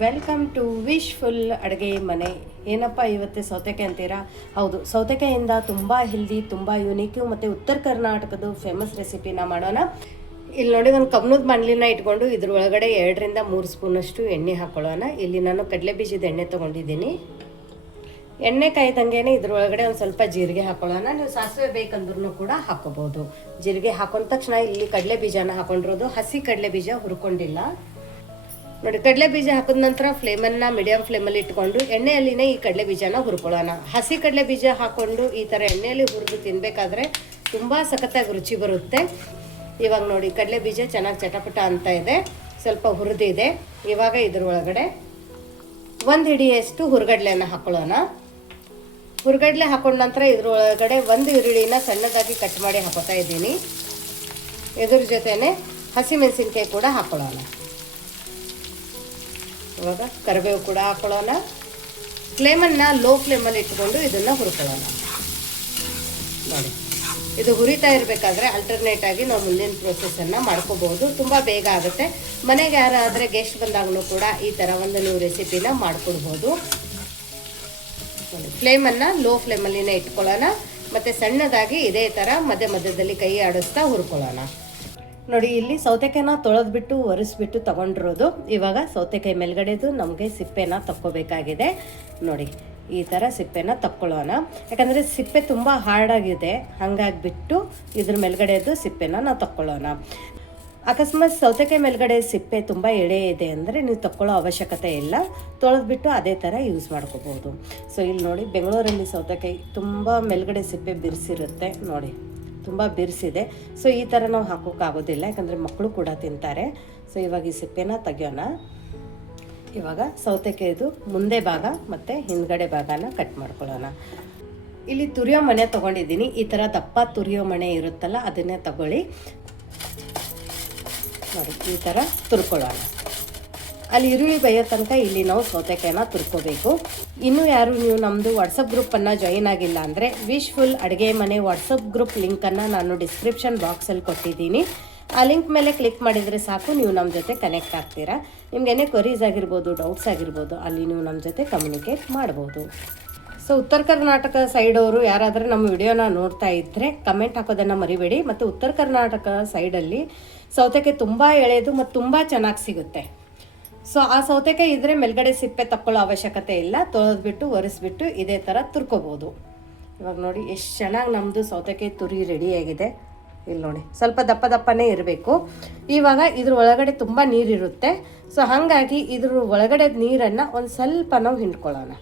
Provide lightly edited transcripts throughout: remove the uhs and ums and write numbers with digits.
Welcome to wishful ಅಡುಗೆ ಮನೆ. ಏನಪ್ಪ ಇವತ್ತು ಸೌತೆಕಾಯಿ ಅಂತೀರಾ? ಹೌದು, ಸೌತೆಕಾಯಿಯಿಂದ ತುಂಬ ಹೆಲ್ದಿ, ತುಂಬ ಯೂನಿಕ್ಕು ಮತ್ತು ಉತ್ತರ ಕರ್ನಾಟಕದ ಫೇಮಸ್ ರೆಸಿಪಿನ ಮಾಡೋಣ. ಇಲ್ಲಿ ನೋಡಿ, ಒಂದು ಕಬ್ಬಿಣದ ಬಾಣಲಿನ ಇಟ್ಕೊಂಡು ಇದ್ರ ಒಳಗಡೆ 2-3 ಸ್ಪೂನಷ್ಟು ಎಣ್ಣೆ ಹಾಕ್ಕೊಳ್ಳೋಣ. ಇಲ್ಲಿ ನಾನು ಕಡಲೆ ಬೀಜದ ಎಣ್ಣೆ ತೊಗೊಂಡಿದ್ದೀನಿ. ಎಣ್ಣೆ ಕಾಯ್ದಂಗೆ ಇದ್ರೊಳಗಡೆ ಒಂದು ಸ್ವಲ್ಪ ಜೀರಿಗೆ ಹಾಕೊಳ್ಳೋಣ. ನೀವು ಸಾಸಿವೆ ಬೇಕಂದ್ರೂ ಕೂಡ ಹಾಕೋಬಹುದು. ಜೀರಿಗೆ ಹಾಕೊಂಡ ತಕ್ಷಣ ಇಲ್ಲಿ ಕಡಲೆ ಬೀಜನ ಹಾಕೊಂಡಿರೋದು, ಹಸಿ ಕಡಲೆ ಬೀಜ ಹುರ್ಕೊಂಡಿಲ್ಲ ನೋಡಿ. ಕಡಲೆ ಬೀಜ ಹಾಕಿದ ನಂತರ ಫ್ಲೇಮನ್ನು ಮೀಡಿಯಂ ಫ್ಲೇಮಲ್ಲಿ ಇಟ್ಕೊಂಡು ಎಣ್ಣೆಯಲ್ಲಿನೇ ಈ ಕಡಲೆ ಬೀಜನ ಹುರ್ಕೊಳ್ಳೋಣ. ಹಸಿ ಕಡಲೆ ಬೀಜ ಹಾಕ್ಕೊಂಡು ಈ ಥರ ಎಣ್ಣೆಯಲ್ಲಿ ಹುರಿದು ತಿನ್ನಬೇಕಾದ್ರೆ ತುಂಬ ಸಖತ್ತಾಗಿ ರುಚಿ ಬರುತ್ತೆ. ಇವಾಗ ನೋಡಿ, ಕಡಲೆ ಬೀಜ ಚೆನ್ನಾಗಿ ಚಟಪಟ ಅಂತ ಇದೆ, ಸ್ವಲ್ಪ ಹುರಿದಿದೆ. ಇವಾಗ ಇದ್ರೊಳಗಡೆ 1 ಹಿಡಿಯಷ್ಟು ಹುರ್ಗಡ್ಲೆಯನ್ನು ಹಾಕೊಳ್ಳೋಣ. ಹುರ್ಗಡ್ಲೆ ಹಾಕೊಂಡ ನಂತರ ಇದ್ರೊಳಗಡೆ 1 ಈರುಳ್ಳಿನ ಸಣ್ಣದಾಗಿ ಕಟ್ ಮಾಡಿ ಹಾಕೋತಾ ಇದ್ದೀನಿ. ಇದ್ರ ಜೊತೆನೆ ಹಸಿಮೆಣಸಿನ್ಕಾಯಿ ಕೂಡ ಹಾಕೊಳ್ಳೋಣ. ಇವಾಗ ಕರಿಬೇವು ಕೂಡ ಹಾಕೊಳ್ಳೋಣ. ಫ್ಲೇಮನ್ನು ಲೋ ಫ್ಲೇಮಲ್ಲಿ ಇಟ್ಕೊಂಡು ಇದನ್ನು ಹುರ್ಕೊಳ್ಳೋಣ. ನೋಡಿ, ಇದು ಹುರಿತಾ ಇರಬೇಕಾದ್ರೆ ಅಲ್ಟರ್ನೇಟ್ ಆಗಿ ನಾವು ಮುಂದಿನ ಪ್ರೋಸೆಸ್ಸನ್ನು ಮಾಡ್ಕೋಬಹುದು. ತುಂಬ ಬೇಗ ಆಗುತ್ತೆ. ಮನೆಗೆ ಯಾರಾದರೆ ಗೆಸ್ಟ್ ಬಂದಾಗಲೂ ಕೂಡ ಈ ಥರ ಒಂದು ನೀವು ರೆಸಿಪಿನ ಮಾಡ್ಕೊಡ್ಬೋದು. ಫ್ಲೇಮನ್ನು ಲೋ ಫ್ಲೇಮಲ್ಲಿನೇ ಇಟ್ಕೊಳ್ಳೋಣ. ಮತ್ತು ಸಣ್ಣದಾಗಿ ಇದೇ ಥರ ಮಧ್ಯದಲ್ಲಿ ಕೈ ಆಡಿಸ್ತಾ ಹುರ್ಕೊಳ್ಳೋಣ. ನೋಡಿ, ಇಲ್ಲಿ ಸೌತೆಕಾಯಿನ ತೊಳೆದ್ಬಿಟ್ಟು ಒರೆಸ್ಬಿಟ್ಟು ತೊಗೊಂಡಿರೋದು. ಇವಾಗ ಸೌತೆಕಾಯಿ ಮೇಲ್ಗಡೆದು ನಮಗೆ ಸಿಪ್ಪೆನ ತಕ್ಕೋಬೇಕಾಗಿದೆ. ನೋಡಿ, ಈ ಥರ ಸಿಪ್ಪೆನ ತಕ್ಕೊಳ್ಳೋಣ. ಯಾಕಂದರೆ ಸಿಪ್ಪೆ ತುಂಬ ಹಾರ್ಡಾಗಿದೆ, ಹಾಗಾಗಿಬಿಟ್ಟು ಇದ್ರ ಮೇಲ್ಗಡೆದು ಸಿಪ್ಪೆನ ನಾವು ತಕ್ಕೊಳ್ಳೋಣ. ಅಕಸ್ಮಾತ್ ಸೌತೆಕಾಯಿ ಮೇಲ್ಗಡೆ ಸಿಪ್ಪೆ ತುಂಬ ಎಳೆ ಇದೆ ಅಂದರೆ ನೀವು ತಕ್ಕೊಳ್ಳೋ ಅವಶ್ಯಕತೆ ಇಲ್ಲ. ತೊಳೆದ್ಬಿಟ್ಟು ಅದೇ ಥರ ಯೂಸ್ ಮಾಡ್ಕೋಬೋದು. ಸೊ ಇಲ್ಲಿ ನೋಡಿ, ಬೆಂಗಳೂರಲ್ಲಿ ಸೌತೆಕಾಯಿ ತುಂಬ ಮೇಲ್ಗಡೆ ಸಿಪ್ಪೆ ಬಿರ್ಸಿರುತ್ತೆ. ನೋಡಿ, ತುಂಬ ಬಿರ್ಸಿದೆ. ಸೊ ಈ ಥರ ನಾವು ಹಾಕೋಕ್ಕಾಗೋದಿಲ್ಲ, ಯಾಕಂದರೆ ಮಕ್ಕಳು ಕೂಡ ತಿಂತಾರೆ. ಸೊ ಇವಾಗ ಈ ಸಿಪ್ಪೆನ ತೆಗಿಯೋಣ. ಇವಾಗ ಸೌತೆಕಾಯಿದು ಮುಂದೆ ಭಾಗ ಮತ್ತು ಹಿಂದ್ಗಡೆ ಭಾಗನ ಕಟ್ ಮಾಡ್ಕೊಳ್ಳೋಣ. ಇಲ್ಲಿ ತುರಿಯೋ ಮಣೆ ತೊಗೊಂಡಿದ್ದೀನಿ. ಈ ಥರ ದಪ್ಪ ತುರಿಯೋ ಮಣೆ ಇರುತ್ತಲ್ಲ, ಅದನ್ನೇ ತಗೊಳ್ಳಿ. ನೋಡಿ, ಈ ಥರ ತುರ್ಕೊಳ್ಳೋಣ. ಅಲ್ಲಿ ಈರುಳ್ಳಿ ಬೇಯೋ ತನಕ ಇಲ್ಲಿ ನಾವು ಸೌತೆಕಾಯಿನ ತುರ್ಕೋಬೇಕು. ಇನ್ನೂ ಯಾರು ನೀವು ನಮ್ಮದು ವಾಟ್ಸಪ್ ಗ್ರೂಪನ್ನು ಜಾಯಿನ್ ಆಗಿಲ್ಲ ಅಂದರೆ ವಿಶ್ಫುಲ್ ಅಡುಗೆ ಮನೆ ವಾಟ್ಸಪ್ ಗ್ರೂಪ್ ಲಿಂಕನ್ನು ನಾನು ಡಿಸ್ಕ್ರಿಪ್ಷನ್ ಬಾಕ್ಸಲ್ಲಿ ಕೊಟ್ಟಿದ್ದೀನಿ. ಆ ಲಿಂಕ್ ಮೇಲೆ ಕ್ಲಿಕ್ ಮಾಡಿದರೆ ಸಾಕು, ನೀವು ನಮ್ಮ ಜೊತೆ ಕನೆಕ್ಟ್ ಆಗ್ತೀರಾ. ನಿಮ್ಗೇನೇ ಕ್ವರೀಸ್ ಆಗಿರ್ಬೋದು, ಡೌಟ್ಸ್ ಆಗಿರ್ಬೋದು, ಅಲ್ಲಿ ನೀವು ನಮ್ಮ ಜೊತೆ ಕಮ್ಯುನಿಕೇಟ್ ಮಾಡ್ಬೋದು. ಸೊ ಉತ್ತರ ಕರ್ನಾಟಕ ಸೈಡವರು ಯಾರಾದರೂ ನಮ್ಮ ವಿಡಿಯೋನ ನೋಡ್ತಾ ಇದ್ದರೆ ಕಮೆಂಟ್ ಹಾಕೋದನ್ನು ಮರಿಬೇಡಿ. ಮತ್ತು ಉತ್ತರ ಕರ್ನಾಟಕ ಸೈಡಲ್ಲಿ ಸೌತೆಕಾಯಿ ತುಂಬ ಎಳೆದು ಮತ್ತು ತುಂಬ ಚೆನ್ನಾಗಿ ಸಿಗುತ್ತೆ. ಸೊ ಆ ಸೌತೆಕಾಯಿ ಇದ್ದರೆ ಮೇಲ್ಗಡೆ ಸಿಪ್ಪೆ ತಕ್ಕೊಳ್ಳೋ ಅವಶ್ಯಕತೆ ಇಲ್ಲ. ತೊಳೆದ್ಬಿಟ್ಟು ಒರೆಸ್ಬಿಟ್ಟು ಇದೇ ಥರ ತುರ್ಕೋಬೋದು. ಇವಾಗ ನೋಡಿ, ಎಷ್ಟು ಚೆನ್ನಾಗಿ ನಮ್ಮದು ಸೌತೆಕಾಯಿ ತುರಿ ರೆಡಿಯಾಗಿದೆ. ಇಲ್ಲಿ ನೋಡಿ, ಸ್ವಲ್ಪ ದಪ್ಪನೇ ಇರಬೇಕು. ಇವಾಗ ಇದ್ರ ಒಳಗಡೆ ತುಂಬ ನೀರಿರುತ್ತೆ. ಸೊ ಹಾಗಾಗಿ ಇದ್ರ ಒಳಗಡೆ ನೀರನ್ನು ಒಂದು ಸ್ವಲ್ಪ ನಾವು ಹಿಂಡ್ಕೊಳ್ಳೋಣ.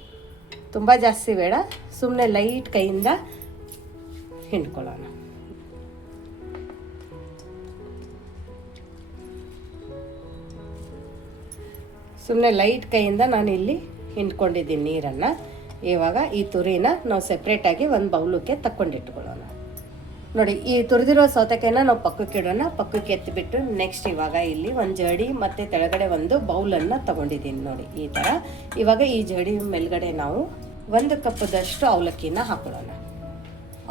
ತುಂಬ ಜಾಸ್ತಿ ಬೇಡ, ಸುಮ್ಮನೆ ಲೈಟ್ ಕೈಯಿಂದ ಹಿಂಡ್ಕೊಳ್ಳೋಣ. ಸುಮ್ಮನೆ ಲೈಟ್ ಕೈಯಿಂದ ನಾನು ಇಲ್ಲಿ ಹಿಂಡ್ಕೊಂಡಿದ್ದೀನಿ ನೀರನ್ನು. ಇವಾಗ ಈ ತುರಿನ ನಾವು ಸೆಪ್ರೇಟಾಗಿ ಒಂದು ಬೌಲಕ್ಕೆ ತಕ್ಕೊಂಡಿಟ್ಕೊಳ್ಳೋಣ. ನೋಡಿ, ಈ ತುರಿದಿರೋ ಸೌತೆಕಾಯಿನ ನಾವು ಪಕ್ಕಕ್ಕೆ ಇಡೋಣ. ಪಕ್ಕಕ್ಕೆ ಎತ್ತಿಬಿಟ್ಟು ನೆಕ್ಸ್ಟ್ ಇವಾಗ ಇಲ್ಲಿ ಒಂದು ಜಡಿ ಮತ್ತು ತೆಳಗಡೆ ಒಂದು ಬೌಲನ್ನು ತೊಗೊಂಡಿದ್ದೀನಿ. ನೋಡಿ, ಈ ಥರ. ಇವಾಗ ಈ ಜಡಿ ಮೇಲ್ಗಡೆ ನಾವು 1 ಕಪ್ಪದಷ್ಟು ಅವಲಕ್ಕಿನ ಹಾಕೊಳ್ಳೋಣ.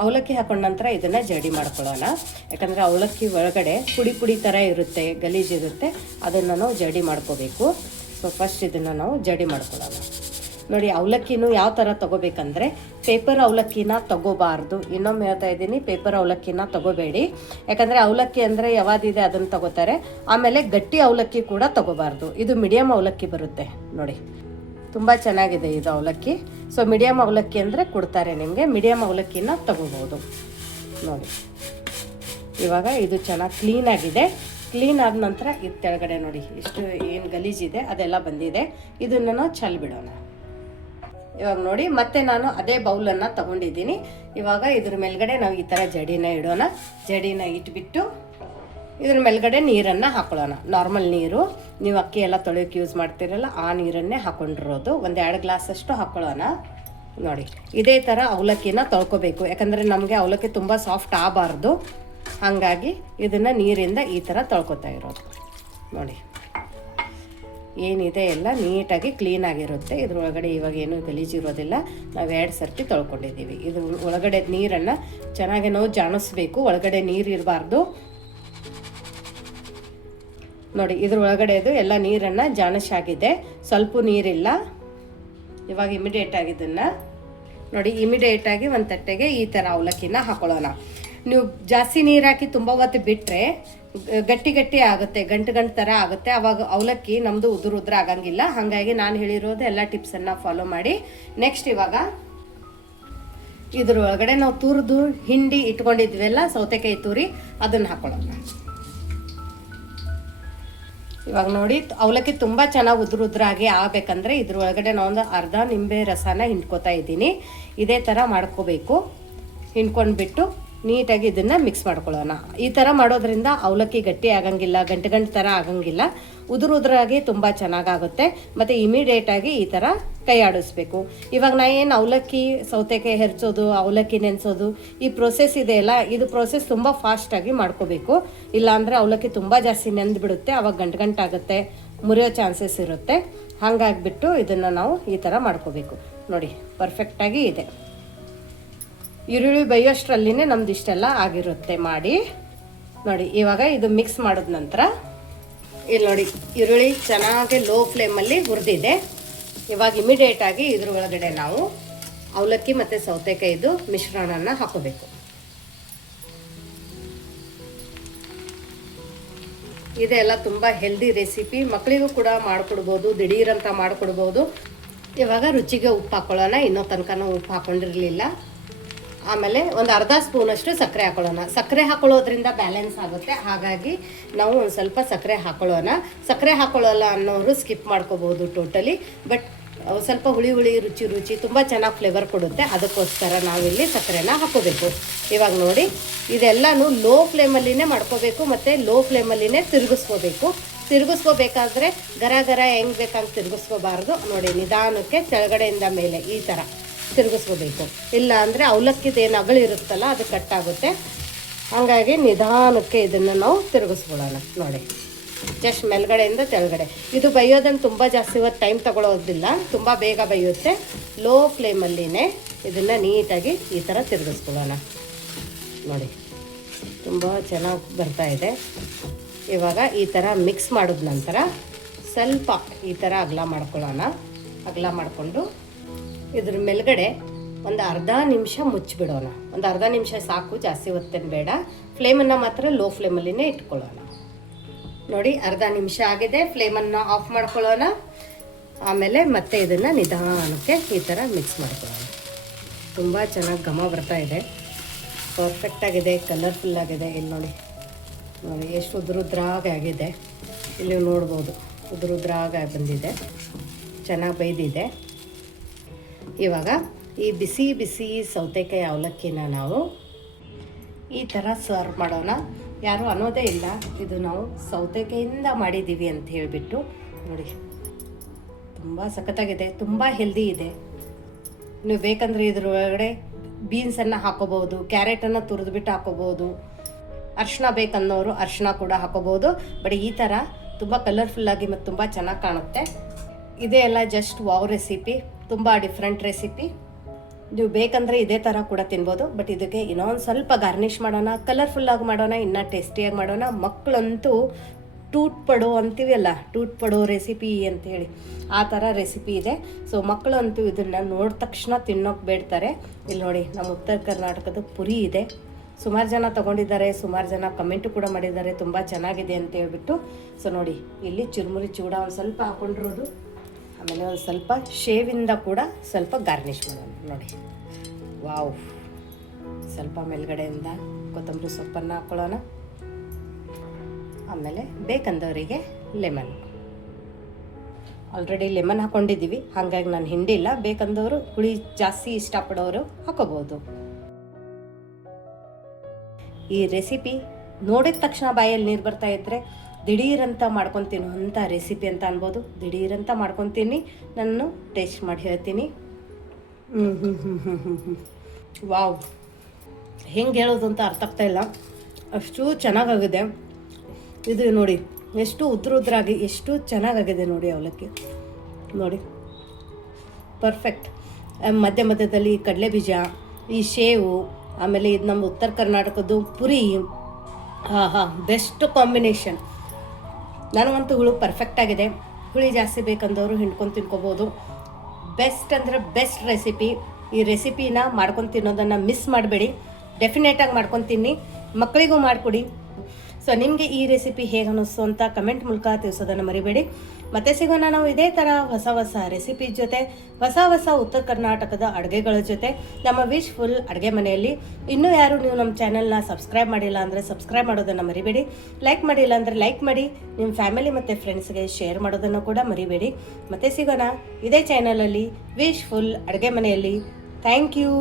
ಅವಲಕ್ಕಿ ಹಾಕೊಂಡ ನಂತರ ಇದನ್ನು ಜಡಿ ಮಾಡ್ಕೊಳ್ಳೋಣ. ಯಾಕಂದರೆ ಅವಲಕ್ಕಿ ಒಳಗಡೆ ಪುಡಿ ಥರ ಇರುತ್ತೆ, ಗಲೀಜಿರುತ್ತೆ, ಅದನ್ನು ನಾವು ಜಡಿ ಮಾಡ್ಕೋಬೇಕು. ಸೊ ಫಸ್ಟ್ ಇದನ್ನು ನಾವು ಜಡಿ ಮಾಡ್ಕೊಳ್ಳೋಣ. ನೋಡಿ, ಅವಲಕ್ಕಿನೂ ಯಾವ ಥರ ತೊಗೋಬೇಕಂದ್ರೆ ಪೇಪರ್ ಅವಲಕ್ಕಿನ ತೊಗೋಬಾರ್ದು. ಇನ್ನೊಮ್ಮೆ ಹೇಳ್ತಾ ಇದ್ದೀನಿ, ಪೇಪರ್ ಅವಲಕ್ಕಿನ ತೊಗೋಬೇಡಿ. ಯಾಕಂದರೆ ಅವಲಕ್ಕಿ ಅಂದರೆ ಯಾವಾದಿದೆ ಅದನ್ನು ತೊಗೋತಾರೆ. ಆಮೇಲೆ ಗಟ್ಟಿ ಅವಲಕ್ಕಿ ಕೂಡ ತೊಗೋಬಾರ್ದು. ಇದು ಮೀಡಿಯಮ್ ಅವಲಕ್ಕಿ ಬರುತ್ತೆ. ನೋಡಿ, ತುಂಬ ಚೆನ್ನಾಗಿದೆ ಇದು ಅವಲಕ್ಕಿ. ಸೊ ಮೀಡಿಯಮ್ ಅವಲಕ್ಕಿ ಅಂದರೆ ಕೊಡ್ತಾರೆ ನಿಮಗೆ. ಮೀಡಿಯಮ್ ಅವಲಕ್ಕಿನ ತೊಗೋಬೋದು. ನೋಡಿ, ಇವಾಗ ಇದು ಚೆನ್ನಾಗಿ ಕ್ಲೀನಾಗಿದೆ. ಕ್ಲೀನ್ ಆದ ನಂತರ ಇದು ತೆಳಗಡೆ ನೋಡಿ ಎಷ್ಟು ಏನು ಗಲೀಜಿದೆ ಅದೆಲ್ಲ ಬಂದಿದೆ. ಇದನ್ನು ನಾವು ಚೆಲ್ಬಿಡೋಣ. ಇವಾಗ ನೋಡಿ, ಮತ್ತೆ ನಾನು ಅದೇ ಬೌಲನ್ನು ತೊಗೊಂಡಿದ್ದೀನಿ. ಇವಾಗ ಇದ್ರ ಮೇಲ್ಗಡೆ ನಾವು ಈ ಥರ ಜಡಿನ ಇಡೋಣ. ಜಡಿನ ಇಟ್ಬಿಟ್ಟು ಇದ್ರ ಮೇಲ್ಗಡೆ ನೀರನ್ನು ಹಾಕೊಳ್ಳೋಣ. ನಾರ್ಮಲ್ ನೀರು, ನೀವು ಅಕ್ಕಿ ಎಲ್ಲ ತೊಳೆಯೋಕೆ ಯೂಸ್ ಮಾಡ್ತೀರಲ್ಲ ಆ ನೀರನ್ನೇ ಹಾಕೊಂಡಿರೋದು. 1-2 ಗ್ಲಾಸಷ್ಟು ಹಾಕೊಳ್ಳೋಣ. ನೋಡಿ, ಇದೇ ಥರ ಅವಲಕ್ಕಿನ ತೊಳ್ಕೊಬೇಕು. ಯಾಕಂದರೆ ನಮಗೆ ಅವಲಕ್ಕಿ ತುಂಬ ಸಾಫ್ಟ್ ಆಗಬಾರ್ದು. ಹಾಗಾಗಿ ಇದನ್ನು ನೀರಿಂದ ಈ ಥರ ತೊಳ್ಕೊತಾ ಇರೋದು. ನೋಡಿ, ಏನಿದೆ ಎಲ್ಲ ನೀಟಾಗಿ ಕ್ಲೀನಾಗಿರುತ್ತೆ. ಇದ್ರೊಳಗಡೆ ಇವಾಗ ಏನೂ ಗಲೀಜಿರೋದಿಲ್ಲ. ನಾವು 2 ಸರ್ತಿ ತೊಳ್ಕೊಂಡಿದ್ದೀವಿ. ಇದು ಒಳಗಡೆ ನೀರನ್ನು ಚೆನ್ನಾಗಿ ನಾವು ಜಾಣಿಸ್ಬೇಕು. ಒಳಗಡೆ ನೀರು ಇರಬಾರ್ದು. ನೋಡಿ ಇದ್ರ ಒಳಗಡೆದು ಎಲ್ಲ ನೀರನ್ನು ಜಾಣಶಾಗಿದೆ, ಸ್ವಲ್ಪ ನೀರಿಲ್ಲ. ಇವಾಗ ಇಮಿಡಿಯೇಟಾಗಿ ಇದನ್ನು ನೋಡಿ ಇಮಿಡಿಯೇಟಾಗಿ ಒಂದು ತಟ್ಟೆಗೆ ಈ ಥರ ಅವಲಕ್ಕಿನ ಹಾಕೊಳ್ಳೋಣ. ನೀವು ಜಾಸ್ತಿ ನೀರು ಹಾಕಿ ತುಂಬ ಹೊತ್ತು ಬಿಟ್ಟರೆ ಗಟ್ಟಿ ಗಟ್ಟಿ ಆಗುತ್ತೆ, ಗಂಟು ಥರ ಆಗುತ್ತೆ. ಅವಾಗ ಅವಲಕ್ಕಿ ನಮ್ಮದು ಉದುರು ಆಗಂಗಿಲ್ಲ. ಹಾಗಾಗಿ ನಾನು ಹೇಳಿರೋದು ಎಲ್ಲ ಟಿಪ್ಸನ್ನು ಫಾಲೋ ಮಾಡಿ. ನೆಕ್ಸ್ಟ್ ಇವಾಗ ಇದ್ರ ಒಳಗಡೆ ನಾವು ತುರಿದು ಹಿಂಡಿ ಇಟ್ಕೊಂಡಿದ್ವಲ್ಲ ಸೌತೆಕಾಯಿ ತುರಿ, ಅದನ್ನು ಹಾಕೊಳ್ಳೋಣ. ಇವಾಗ ನೋಡಿ ಅವಲಕ್ಕಿ ತುಂಬ ಚೆನ್ನಾಗಿ ಉದುರಾಗಿ ಆಗಬೇಕಂದ್ರೆ ಇದ್ರ ಒಳಗಡೆ ನಾವೊಂದು ಅರ್ಧ ನಿಂಬೆ ರಸನ ಹಿಂಡ್ಕೊತಾ ಇದ್ದೀನಿ. ಇದೇ ಥರ ಮಾಡ್ಕೋಬೇಕು. ಹಿಂಡ್ಕೊಂಡ್ಬಿಟ್ಟು ನೀಟಾಗಿ ಇದನ್ನು ಮಿಕ್ಸ್ ಮಾಡ್ಕೊಳ್ಳೋಣ. ಈ ಥರ ಮಾಡೋದ್ರಿಂದ ಅವಲಕ್ಕಿ ಗಟ್ಟಿ ಆಗಂಗಿಲ್ಲ, ಗಂಟು ಥರ ಆಗಂಗಿಲ್ಲ, ಉದುರಾಗಿ ತುಂಬ ಚೆನ್ನಾಗಾಗುತ್ತೆ. ಮತ್ತು ಇಮಿಡಿಯೇಟಾಗಿ ಈ ಥರ ಕೈ ಆಡಿಸ್ಬೇಕು. ಇವಾಗ ನಾ ಏನು ಅವಲಕ್ಕಿ ಸೌತೆಕಾಯಿ ಹೆರ್ಚೋದು, ಅವಲಕ್ಕಿ ನೆನೆಸೋದು ಈ ಪ್ರೊಸೆಸ್ ಇದೆಯಲ್ಲ, ಇದು ಪ್ರೊಸೆಸ್ ತುಂಬ ಫಾಸ್ಟಾಗಿ ಮಾಡ್ಕೋಬೇಕು. ಇಲ್ಲಾಂದರೆ ಅವಲಕ್ಕಿ ತುಂಬ ಜಾಸ್ತಿ ನೆಂದುಬಿಡುತ್ತೆ, ಅವಾಗ ಗಂಟಾಗುತ್ತೆ, ಮುರಿಯೋ ಚಾನ್ಸಸ್ ಇರುತ್ತೆ. ಹಾಗಾಗಿಬಿಟ್ಟು ಇದನ್ನು ನಾವು ಈ ಥರ ಮಾಡ್ಕೋಬೇಕು. ನೋಡಿ ಪರ್ಫೆಕ್ಟಾಗಿ ಇದೆ. ಈರುಳ್ಳಿ ಬೇಯೋಷ್ಟರಲ್ಲಿನೇ ನಮ್ದು ಇಷ್ಟೆಲ್ಲ ಆಗಿರುತ್ತೆ ಮಾಡಿ. ನೋಡಿ ಇವಾಗ ಇದು ಮಿಕ್ಸ್ ಮಾಡಿದ ನಂತರ ಇಲ್ಲಿ ನೋಡಿ ಈರುಳ್ಳಿ ಚೆನ್ನಾಗಿ ಲೋ ಫ್ಲೇಮಲ್ಲಿ ಹುರಿದಿದೆ. ಇವಾಗ ಇಮಿಡಿಯೇಟಾಗಿ ಇದ್ರ ಒಳಗಡೆ ನಾವು ಅವಲಕ್ಕಿ ಮತ್ತು ಸೌತೆಕಾಯಿದು ಮಿಶ್ರಣನ ಹಾಕೋಬೇಕು. ಇದೆಲ್ಲ ತುಂಬ ಹೆಲ್ದಿ ರೆಸಿಪಿ, ಮಕ್ಕಳಿಗೂ ಕೂಡ ಮಾಡಿಕೊಡ್ಬೋದು, ದಿಢೀರಂತ ಮಾಡಿಕೊಡ್ಬೋದು. ಇವಾಗ ರುಚಿಗೆ ಉಪ್ಪು ಹಾಕೊಳ್ಳೋಣ. ಇನ್ನೂ ತನಕ ಉಪ್ಪು ಹಾಕೊಂಡಿರಲಿಲ್ಲ. ಆಮೇಲೆ ಒಂದು ಅರ್ಧ ಸ್ಪೂನಷ್ಟು ಸಕ್ಕರೆ ಹಾಕೊಳ್ಳೋಣ. ಸಕ್ಕರೆ ಹಾಕೊಳ್ಳೋದ್ರಿಂದ ಬ್ಯಾಲೆನ್ಸ್ ಆಗುತ್ತೆ, ಹಾಗಾಗಿ ನಾವು ಒಂದು ಸ್ವಲ್ಪ ಸಕ್ಕರೆ ಹಾಕೊಳ್ಳೋಣ. ಸಕ್ಕರೆ ಹಾಕೊಳ್ಳಲ್ಲ ಅನ್ನೋರು ಸ್ಕಿಪ್ ಮಾಡ್ಕೋಬೋದು ಟೋಟಲಿ. ಬಟ್ ಸ್ವಲ್ಪ ಹುಳಿ ರುಚಿ ತುಂಬ ಚೆನ್ನಾಗಿ ಫ್ಲೇವರ್ ಕೊಡುತ್ತೆ. ಅದಕ್ಕೋಸ್ಕರ ನಾವಿಲ್ಲಿ ಸಕ್ಕರೆನ ಹಾಕೋಬೇಕು. ಇವಾಗ ನೋಡಿ ಇದೆಲ್ಲನೂ ಲೋ ಫ್ಲೇಮಲ್ಲಿನೇ ಮಾಡ್ಕೋಬೇಕು ಮತ್ತು ಲೋ ಫ್ಲೇಮಲ್ಲಿನೇ ತಿರುಗಿಸ್ಕೋಬೇಕಾದ್ರೆ ಗರ ಹೆಂಗೆ ಬೇಕಂಗೆ ತಿರುಗಿಸ್ಕೋಬಾರ್ದು. ನೋಡಿ ನಿಧಾನಕ್ಕೆ ಕೆಳಗಡೆಯಿಂದ ಮೇಲೆ ಈ ಥರ ತಿರುಗಿಸ್ಕೋಬೇಕು. ಇಲ್ಲ ಅಂದರೆ ಅವಲಕ್ಕಿದೇನು ಅಗಳಿರುತ್ತಲ್ಲ ಅದು ಕಟ್ಟಾಗುತ್ತೆ. ಹಾಗಾಗಿ ನಿಧಾನಕ್ಕೆ ಇದನ್ನು ನಾವು ತಿರುಗಿಸ್ಕೊಳ್ಳೋಣ. ನೋಡಿ ಜಸ್ಟ್ ಮೇಲ್ಗಡೆಯಿಂದ ಕೆಳಗಡೆ. ಇದು ಬೇಯೋದನ್ನು ತುಂಬ ಜಾಸ್ತಿ ಹೊತ್ತು ಟೈಮ್ ತಗೊಳ್ಳೋದಿಲ್ಲ, ತುಂಬ ಬೇಗ ಬೇಯುತ್ತೆ. ಲೋ ಫ್ಲೇಮಲ್ಲಿನೇ ಇದನ್ನು ನೀಟಾಗಿ ಈ ಥರ ತಿರುಗಿಸ್ಕೊಳ್ಳೋಣ. ನೋಡಿ ತುಂಬ ಚೆನ್ನಾಗಿ ಬರ್ತಾಯಿದೆ. ಇವಾಗ ಈ ಥರ ಮಿಕ್ಸ್ ಮಾಡಿದ ನಂತರ ಸ್ವಲ್ಪ ಈ ಥರ ಅಗಲ ಮಾಡ್ಕೊಳ್ಳೋಣ. ಅಗಲ ಮಾಡಿಕೊಂಡು ಇದ್ರ ಮೇಲ್ಗಡೆ ಒಂದು ಅರ್ಧ ನಿಮಿಷ ಮುಚ್ಚಿಬಿಡೋಣ. ಒಂದು ಅರ್ಧ ನಿಮಿಷ ಸಾಕು, ಜಾಸ್ತಿ ಹೊತ್ತೇನು ಬೇಡ. ಫ್ಲೇಮನ್ನು ಮಾತ್ರ ಲೋ ಫ್ಲೇಮಲ್ಲಿನೇ ಇಟ್ಕೊಳ್ಳೋಣ. ನೋಡಿ ಅರ್ಧ ನಿಮಿಷ ಆಗಿದೆ. ಫ್ಲೇಮನ್ನು ಆಫ್ ಮಾಡ್ಕೊಳ್ಳೋಣ. ಆಮೇಲೆ ಮತ್ತೆ ಇದನ್ನು ನಿಧಾನಕ್ಕೆ ಈ ಥರ ಮಿಕ್ಸ್ ಮಾಡ್ಕೊಳ್ಳೋಣ. ತುಂಬ ಚೆನ್ನಾಗಿ ಘಮ ಬರ್ತಾ ಇದೆ, ಪರ್ಫೆಕ್ಟಾಗಿದೆ, ಕಲರ್ಫುಲ್ಲಾಗಿದೆ. ಇಲ್ಲಿ ನೋಡಿ ಎಷ್ಟು ಉದುರುದ್ರಾಗಿ ಆಗಿದೆ. ಇಲ್ಲಿ ನೋಡ್ಬೋದು ಉದುರುದ್ರಾಗಿ ಬಂದಿದೆ, ಚೆನ್ನಾಗಿ ಬೈದಿದೆ. ಇವಾಗ ಈ ಬಿಸಿ ಸೌತೆಕಾಯಿ ಅವಲಕ್ಕಿನ ನಾವು ಈ ಥರ ಸರ್ವ್ ಮಾಡೋಣ. ಯಾರೂ ಅನ್ನೋದೇ ಇಲ್ಲ ಇದು ನಾವು ಸೌತೆಕಾಯಿಂದ ಮಾಡಿದ್ದೀವಿ ಅಂತ ಹೇಳಿಬಿಟ್ಟು. ನೋಡಿ ತುಂಬ ಸಖತ್ತಾಗಿದೆ, ತುಂಬ ಹೆಲ್ದಿ ಇದೆ. ನೀವು ಬೇಕಂದರೆ ಇದ್ರ ಒಳಗಡೆ ಬೀನ್ಸನ್ನು ಹಾಕೋಬೋದು, ಕ್ಯಾರೆಟನ್ನು ತುರಿದ್ಬಿಟ್ಟು ಹಾಕೋಬೋದು, ಅರಿಶಿನ ಬೇಕನ್ನೋರು ಅರಿಶಿನ ಕೂಡ ಹಾಕೋಬೋದು. ಬಟ್ ಈ ಥರ ತುಂಬ ಕಲರ್ಫುಲ್ಲಾಗಿ ಮತ್ತು ತುಂಬ ಚೆನ್ನಾಗಿ ಕಾಣುತ್ತೆ. ಇದೇ ಎಲ್ಲ ಜಸ್ಟ್ ವಾವ್ ರೆಸಿಪಿ, ತುಂಬ ಡಿಫ್ರೆಂಟ್ ರೆಸಿಪಿ. ನೀವು ಬೇಕಂದರೆ ಇದೇ ಥರ ಕೂಡ ತಿನ್ಬೋದು. ಬಟ್ ಇದಕ್ಕೆ ಇನ್ನೊಂದು ಸ್ವಲ್ಪ ಗಾರ್ನಿಷ್ ಮಾಡೋಣ, ಕಲರ್ಫುಲ್ಲಾಗಿ ಮಾಡೋಣ, ಇನ್ನೂ ಟೇಸ್ಟಿಯಾಗಿ ಮಾಡೋಣ. ಮಕ್ಕಳಂತೂ ಟೂಟ್ ಪಡೋ ಅಂತೀವಲ್ಲ, ಟೂಟ್ ಪಡೋ ರೆಸಿಪಿ ಅಂಥೇಳಿ ಆ ಥರ ರೆಸಿಪಿ ಇದೆ. ಸೊ ಮಕ್ಕಳಂತೂ ಇದನ್ನು ನೋಡಿದ ತಕ್ಷಣ ತಿನ್ನೋಕೆ ಬೇಡ್ತಾರೆ. ಇಲ್ಲಿ ನೋಡಿ ನಮ್ಮ ಉತ್ತರ ಕರ್ನಾಟಕದ ಪುರಿ ಇದೆ. ಸುಮಾರು ಜನ ತೊಗೊಂಡಿದ್ದಾರೆ, ಸುಮಾರು ಜನ ಕಮೆಂಟು ಕೂಡ ಮಾಡಿದ್ದಾರೆ ತುಂಬ ಚೆನ್ನಾಗಿದೆ ಅಂತ ಹೇಳ್ಬಿಟ್ಟು. ಸೊ ನೋಡಿ ಇಲ್ಲಿ ಚುರುಮುರಿ ಚೂಡ ಒಂದು ಸ್ವಲ್ಪ ಹಾಕೊಂಡಿರೋದು, ಆಮೇಲೆ ಒಂದು ಸ್ವಲ್ಪ ಶೇವಿಂದ ಕೂಡ ಸ್ವಲ್ಪ ಗಾರ್ನಿಷ್ ಮಾಡೋಣ. ನೋಡಿ ವಾವ್. ಸ್ವಲ್ಪ ಮೇಲ್ಗಡೆಯಿಂದ ಕೊತ್ತಂಬರಿ ಸೊಪ್ಪನ್ನು ಹಾಕ್ಕೊಳ್ಳೋಣ. ಆಮೇಲೆ ಬೇಕಂದವರಿಗೆ ಲೆಮನ್, ಆಲ್ರೆಡಿ ಲೆಮನ್ ಹಾಕ್ಕೊಂಡಿದ್ದೀವಿ, ಹಾಗಾಗಿ ನಾನು ಹಿಂಡಿಲ್ಲ. ಬೇಕಂದವರು ಹುಳಿ ಜಾಸ್ತಿ ಇಷ್ಟಪಡೋರು ಹಾಕೋಬೋದು. ಈ ರೆಸಿಪಿ ನೋಡಿದ ತಕ್ಷಣ ಬಾಯಲ್ಲಿ ನೀರು ಬರ್ತಾ ಇದ್ದರೆ ದಿಢೀರಂತ ಮಾಡ್ಕೊತೀನಿ ಅಂಥ ರೆಸಿಪಿ ಅಂತ ಅನ್ಬೋದು. ದಿಢೀರಂತ ಮಾಡ್ಕೊತೀನಿ, ನಾನು ಟೇಸ್ಟ್ ಮಾಡಿ ಹೇಳ್ತೀನಿ. ವಾವ್, ಹೆಂಗೆ ಹೇಳೋದು ಅಂತ ಅರ್ಥ ಆಗ್ತಾ ಇಲ್ಲ, ಅಷ್ಟು ಚೆನ್ನಾಗಾಗಿದೆ ಇದು. ನೋಡಿ ಎಷ್ಟು ಉದ್ರಾಗಿ ಎಷ್ಟು ಚೆನ್ನಾಗಾಗಿದೆ ನೋಡಿ ಅವಲಕ್ಕಿ. ನೋಡಿ ಪರ್ಫೆಕ್ಟ್. ಮಧ್ಯದಲ್ಲಿ ಕಡಲೆ ಬೀಜ, ಈ ಶೇವು, ಆಮೇಲೆ ಇದು ನಮ್ಮ ಉತ್ತರ ಕರ್ನಾಟಕದ್ದು ಪುರಿ. Best combination. ನನಗಂತೂ ಹುಳು ಪರ್ಫೆಕ್ಟ್ ಆಗಿದೆ. ಹುಳಿ ಜಾಸ್ತಿ ಬೇಕಂದವರು ಹಿಂಡ್ಕೊಂಡು ತಿನ್ಕೋಬೋದು. ಬೆಸ್ಟ್ ಅಂದರೆ ಬೆಸ್ಟ್ ರೆಸಿಪಿ. ಈ ರೆಸಿಪಿನ ಮಾಡ್ಕೊಂಡು ತಿನ್ನೋದನ್ನು ಮಿಸ್ ಮಾಡಬೇಡಿ. ಡೆಫಿನೆಟಾಗಿ ಮಾಡ್ಕೊಂಡು ತಿನ್ನಿ, ಮಕ್ಕಳಿಗೂ ಮಾಡಿಕೊಡಿ. ಸೊ ನಿಮಗೆ ಈ ರೆಸಿಪಿ ಹೇಗೆ ಅನ್ನಿಸ್ತು ಅಂತ ಕಮೆಂಟ್ ಮೂಲಕ ತಿಳಿಸೋದನ್ನು ಮರಿಬೇಡಿ. ಮತ್ತೆ ಸಿಗೋಣ ನಾವು ಇದೇ ಥರ ಹೊಸ ಹೊಸ ರೆಸಿಪಿ ಜೊತೆ, ಹೊಸ ಹೊಸ ಉತ್ತರ ಕರ್ನಾಟಕದ ಅಡುಗೆಗಳ ಜೊತೆ ನಮ್ಮ ವಿಶ್ ಫುಲ್ ಅಡುಗೆ ಮನೆಯಲ್ಲಿ. ಇನ್ನೂ ಯಾರು ನೀವು ನಮ್ಮ ಚಾನಲ್ನ ಸಬ್ಸ್ಕ್ರೈಬ್ ಮಾಡಿಲ್ಲ ಅಂದರೆ ಸಬ್ಸ್ಕ್ರೈಬ್ ಮಾಡೋದನ್ನು ಮರಿಬೇಡಿ. ಲೈಕ್ ಮಾಡಿಲ್ಲ ಅಂದರೆ ಲೈಕ್ ಮಾಡಿ, ನಿಮ್ಮ ಫ್ಯಾಮಿಲಿ ಮತ್ತು ಫ್ರೆಂಡ್ಸ್ಗೆ ಶೇರ್ ಮಾಡೋದನ್ನು ಕೂಡ ಮರಿಬೇಡಿ. ಮತ್ತೆ ಸಿಗೋಣ ಇದೇ ಚಾನಲಲ್ಲಿ ವಿಶ್ ಫುಲ್ ಅಡುಗೆ ಮನೆಯಲ್ಲಿ. Thank you.